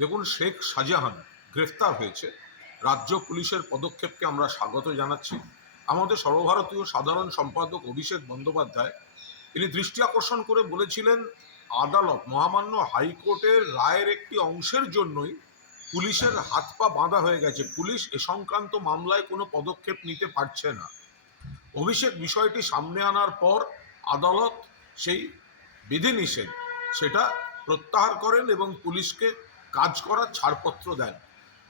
দেখুন, শেখ শাহজাহান গ্রেফতার হয়েছে। রাজ্য পুলিশের পদক্ষেপকে আমরা স্বাগত জানাচ্ছি। আমাদের সর্বভারতীয় সাধারণ সম্পাদক অভিষেক বন্দ্যোপাধ্যায় তিনি দৃষ্টি আকর্ষণ করে বলেছিলেন, আদালত মহামান্য হাইকোর্টের রায়ের একটি অংশের জন্যই পুলিশের হাত পা বাঁধা হয়ে গেছে, পুলিশ এ সংক্রান্ত মামলায় কোনো পদক্ষেপ নিতে পারছে না। অভিষেক বিষয়টি সামনে আনার পর আদালত সেই বিধিনিষেধ সেটা প্রত্যাহার করেন এবং পুলিশকে কাজ করার ছাড়পত্র দেন।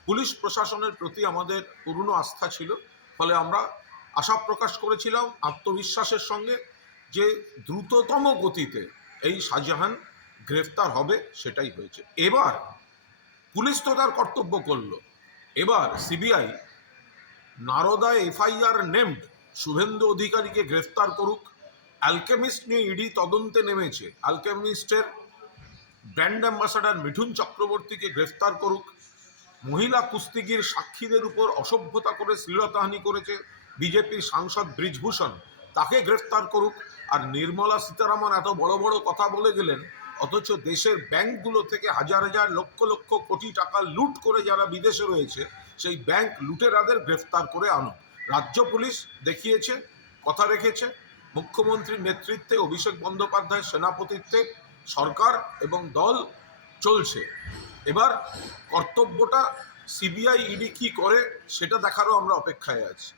পুলিশ প্রশাসনের প্রতি আমাদের পূর্ণ আস্থা ছিল, ফলে আমরা আশা প্রকাশ করেছিলাম আত্মবিশ্বাসের সঙ্গে যে দ্রুততম গতিতে এই শাহজাহান গ্রেফতার হবে, সেটাই হয়েছে। এবার পুলিশ তো তার কর্তব্য করল, এবার সিবিআই নারদায় এফআইআর নেমড শুভেন্দু অধিকারীকে গ্রেফতার করুক। অ্যালকেমিস্ট নিয়ে ইডি তদন্তে নেমেছে, অ্যালকেমিস্টের ব্র্যান্ড অ্যাম্বাসাডার মিঠুন চক্রবর্তীকে গ্রেফতার করুক। মহিলা কুস্তিগির সাক্ষীদের উপর অসভ্যতা করে শ্লীলতাহানি করেছে বিজেপির সাংসদ ব্রিজভূষণ, তাকে গ্রেফতার করুক। আর নির্মলা সীতারামন এত বড় বড় কথা বলে গেলেন, অথচ দেশের ব্যাংকগুলো থেকে হাজার হাজার লক্ষ লক্ষ কোটি টাকা লুট করে যারা বিদেশে রয়েছে, সেই ব্যাংক লুটেরাদের গ্রেফতার করে আনুক। রাজ্য পুলিশ দেখিয়েছে, কথা রেখেছে। মুখ্যমন্ত্রীর নেতৃত্বে, অভিষেক বন্দ্যোপাধ্যায়ের সেনাপতিত্বে সরকার এবং দল চলছে। এবার কর্তব্যটা সিবিআই ইডি কি করে সেটা দেখারও আমরা অপেক্ষায় আছি।